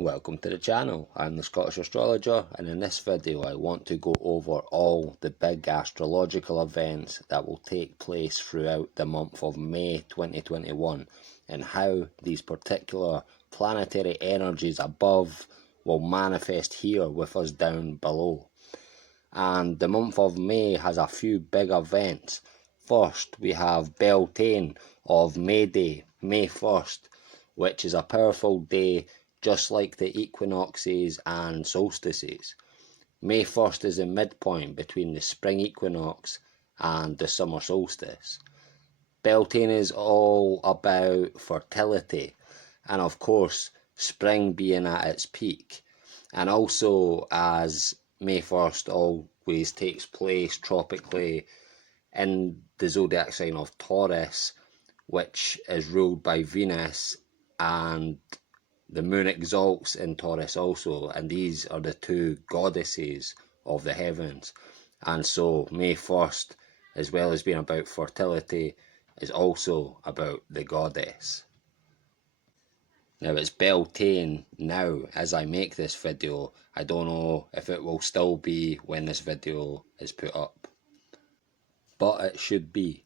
Welcome to the channel. I'm the Scottish astrologer, and in this video I want to go over all the big astrological events that will take place throughout the month of May 2021 and how these particular planetary energies above will manifest here with us down below. And the month of May has a few big events. First, we have Beltane of May Day, May 1st, which is a powerful day just like the equinoxes and solstices. May 1st is the midpoint between the spring equinox and the summer solstice. Beltane is all about fertility and of course spring being at its peak. And also, as May 1st always takes place tropically in the zodiac sign of Taurus, which is ruled by Venus, and the moon exalts in Taurus also, and these are the two goddesses of the heavens. And so May 1st, as well as being about fertility, is also about the goddess. Now it's Beltane now as I make this video. I don't know if it will still be when this video is put up, but it should be.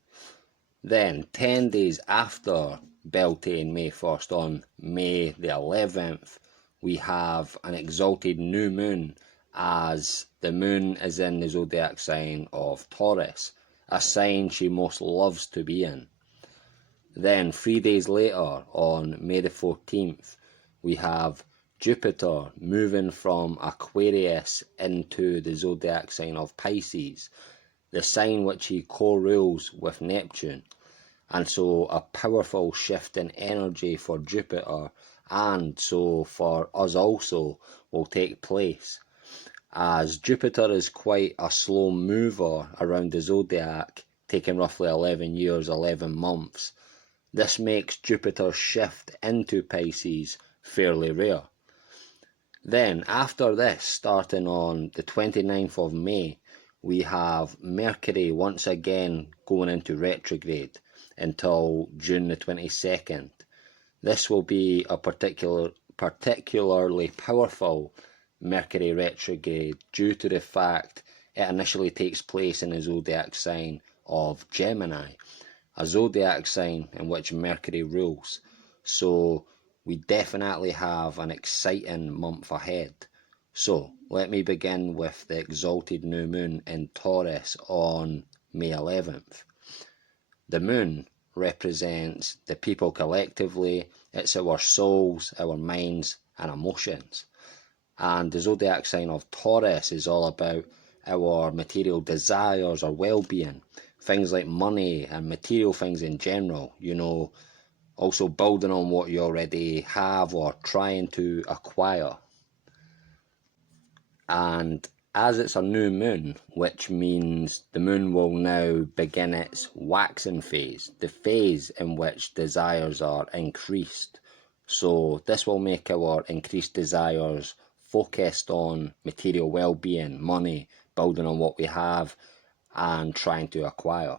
Then 10 days after Beltane, May 1st, on May the 11th, we have an exalted new moon, as the moon is in the zodiac sign of Taurus, a sign she most loves to be in. Then 3 days later, on May the 14th, we have Jupiter moving from Aquarius into the zodiac sign of Pisces, the sign which he co-rules with Neptune. And so a powerful shift in energy for Jupiter, and so for us also, will take place. As Jupiter is quite a slow mover around the zodiac, taking roughly 11 years, 11 months, this makes Jupiter's shift into Pisces fairly rare. Then after this, starting on the 29th of May, we have Mercury once again going into retrograde until June the 22nd. This will be a particularly powerful Mercury retrograde due to the fact it initially takes place in the zodiac sign of Gemini, a zodiac sign in which Mercury rules. So we definitely have an exciting month ahead. So let me begin with the exalted new moon in Taurus on May 11th. The moon represents the people collectively. It's our souls, our minds and emotions. And the zodiac sign of Taurus is all about our material desires, our well-being, things like money and material things in general, also building on what you already have or trying to acquire. And as it's a new moon, which means the moon will now begin its waxing phase, the phase in which desires are increased. So this will make our increased desires focused on material well-being, money, building on what we have and trying to acquire.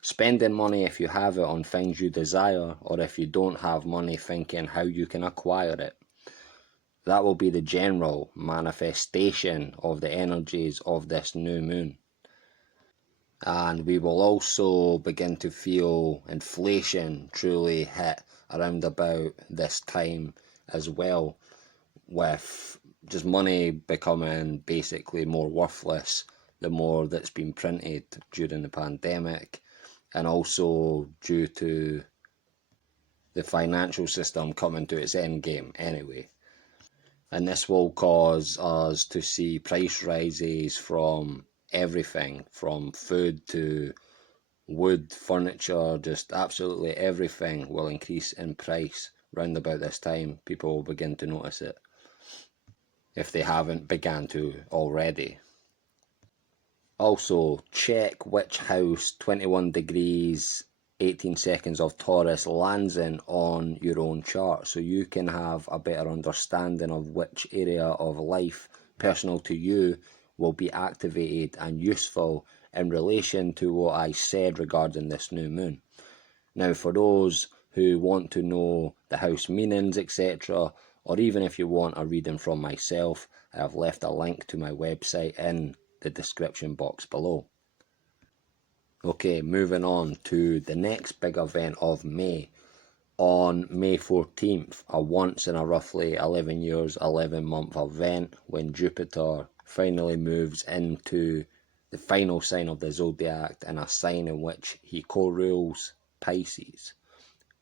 Spending money if you have it on things you desire, or if you don't have money, thinking how you can acquire it. That will be the general manifestation of the energies of this new moon. And we will also begin to feel inflation truly hit around about this time as well, with just money becoming basically more worthless the more that's been printed during the pandemic, and also due to the financial system coming to its end game anyway. And this will cause us to see price rises from everything, from food to wood, furniture, just absolutely everything will increase in price round about this time. People will begin to notice it, if they haven't began to already. Also, check which house 21 degrees 18 seconds of Taurus lands in on your own chart, so you can have a better understanding of which area of life personal to you will be activated and useful in relation to what I said regarding this new moon. Now, for those who want to know the house meanings, etc., or even if you want a reading from myself, I have left a link to my website in the description box below. Okay, moving on to the next big event of May. On May 14th, a once in a roughly 11 years, 11-month event when Jupiter finally moves into the final sign of the zodiac and a sign in which he co-rules Pisces.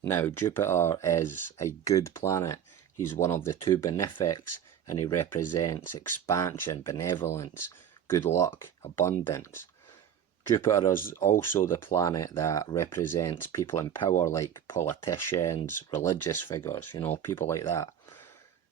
Now, Jupiter is a good planet. He's one of the two benefics and he represents expansion, benevolence, good luck, abundance. Jupiter is also the planet that represents people in power like politicians, religious figures, people like that.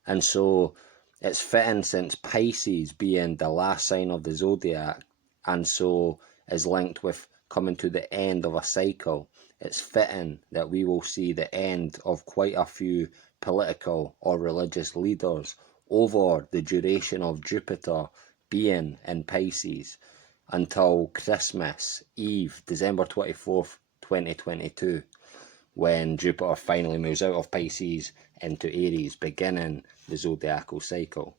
And so it's fitting, since Pisces being the last sign of the zodiac and so is linked with coming to the end of a cycle, it's fitting that we will see the end of quite a few political or religious leaders over the duration of Jupiter being in Pisces, until Christmas Eve, December 24th, 2022, when Jupiter finally moves out of Pisces into Aries, beginning the zodiacal cycle.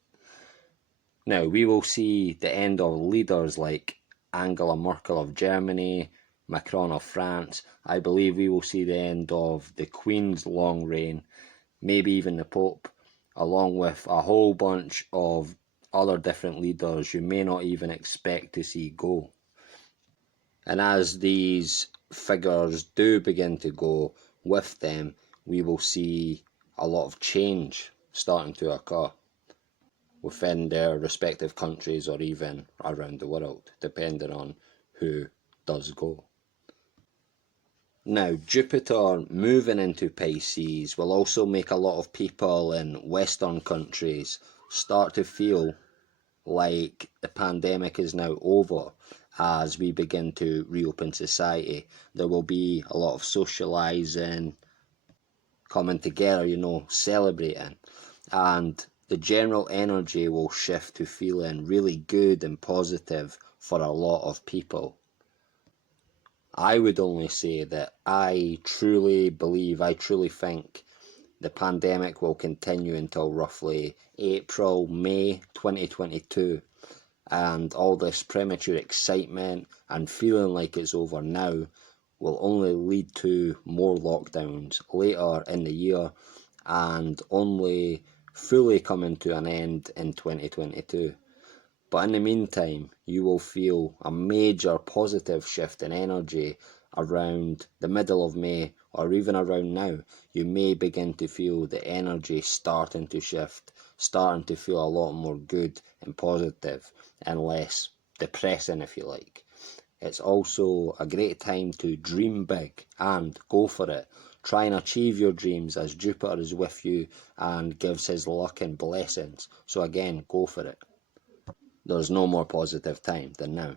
Now, we will see the end of leaders like Angela Merkel of Germany, Macron of France. I believe we will see the end of the Queen's long reign, maybe even the Pope, along with a whole bunch of other different leaders you may not even expect to see go. And as these figures do begin to go with them, we will see a lot of change starting to occur within their respective countries or even around the world, depending on who does go. Now, Jupiter moving into Pisces will also make a lot of people in Western countries start to feel like the pandemic is now over. As we begin to reopen society, there will be a lot of socialising, coming together, celebrating, and the general energy will shift to feeling really good and positive for a lot of people. I would only say that I truly think the pandemic will continue until roughly April, May 2022. And all this premature excitement and feeling like it's over now will only lead to more lockdowns later in the year and only fully coming to an end in 2022. But in the meantime, you will feel a major positive shift in energy around the middle of May or even around now. You may begin to feel the energy starting to shift, starting to feel a lot more good and positive and less depressing, if you like. It's also a great time to dream big and go for it. Try and achieve your dreams as Jupiter is with you and gives his luck and blessings. So again, go for it. There's no more positive time than now.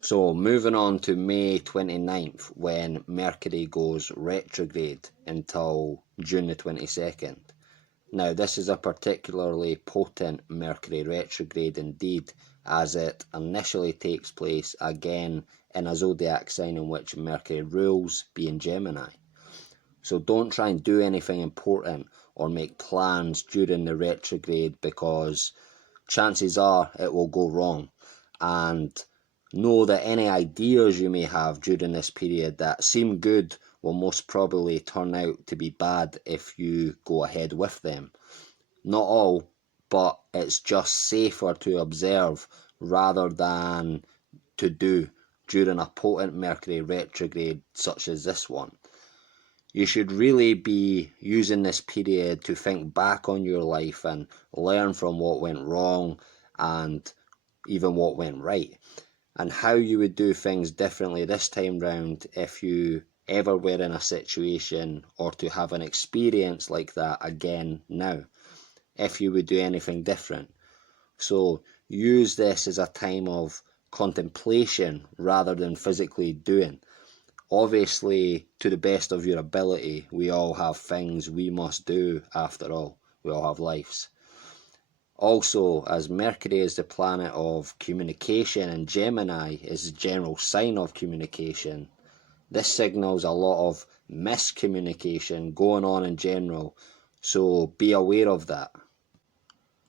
So moving on to May 29th, when Mercury goes retrograde until June the 22nd. Now, this is a particularly potent Mercury retrograde indeed, as it initially takes place again in a zodiac sign in which Mercury rules, being Gemini. So don't try and do anything important or make plans during the retrograde, because chances are it will go wrong. And know that any ideas you may have during this period that seem good will most probably turn out to be bad if you go ahead with them. Not all, but it's just safer to observe rather than to do during a potent Mercury retrograde such as this one. You should really be using this period to think back on your life and learn from what went wrong and even what went right, and how you would do things differently this time round if you ever were in a situation or to have an experience like that again now, if you would do anything different. So use this as a time of contemplation rather than physically doing. Obviously, to the best of your ability, we all have things we must do after all. We all have lives. Also, as Mercury is the planet of communication and Gemini is the general sign of communication, this signals a lot of miscommunication going on in general So be aware of that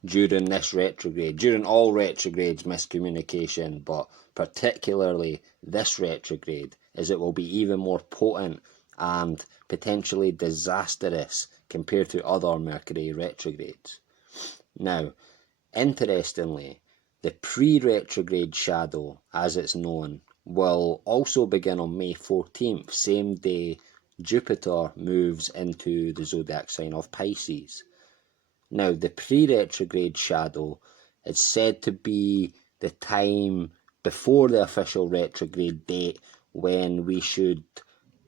during this retrograde. During all retrogrades, miscommunication, but particularly this retrograde, as it will be even more potent and potentially disastrous compared to other Mercury retrogrades. Now, interestingly, the pre-retrograde shadow, as it's known, will also begin on May 14th, same day Jupiter moves into the zodiac sign of Pisces. Now, the pre-retrograde shadow is said to be the time before the official retrograde date when we should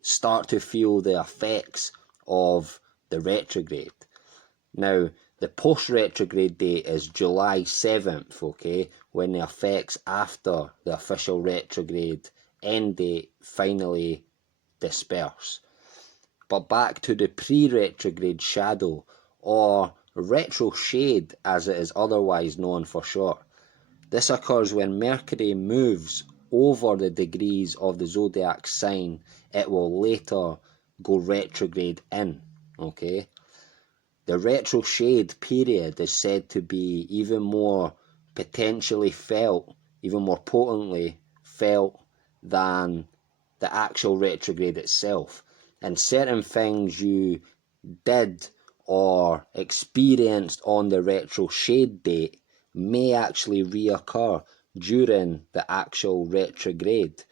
start to feel the effects of the retrograde. Now, the post-retrograde date is July 7th, okay, when the effects after the official retrograde end date finally disperse. But back to the pre-retrograde shadow, or retro shade as it is otherwise known for short. This occurs when Mercury moves over the degrees of the zodiac sign it will later go retrograde in, okay? The retro shade period is said to be even more potentially felt, even more potently felt than the actual retrograde itself. And certain things you did or experienced on the retro shade date may actually reoccur during the actual retrograde.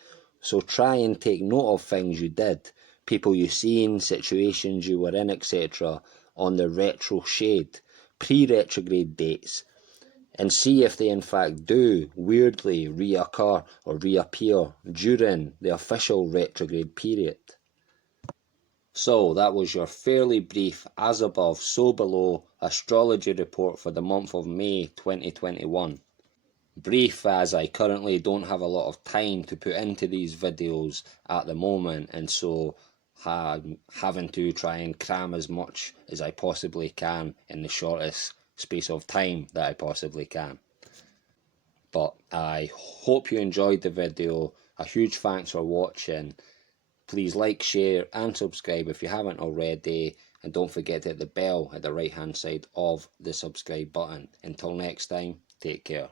So try and take note of things you did, people you seen, situations you were in, etc. on the retro shade, pre-retrograde dates, and see if they in fact do weirdly reoccur or reappear during the official retrograde period. So that was your fairly brief, as above, so below astrology report for the month of May 2021. Brief as I currently don't have a lot of time to put into these videos at the moment, and so I'm having to try and cram as much as I possibly can in the shortest space of time that I possibly can. But I hope you enjoyed the video. A huge thanks for watching. Please like, share and subscribe if you haven't already, and don't forget to hit the bell at the right hand side of the subscribe button. Until next time, take care.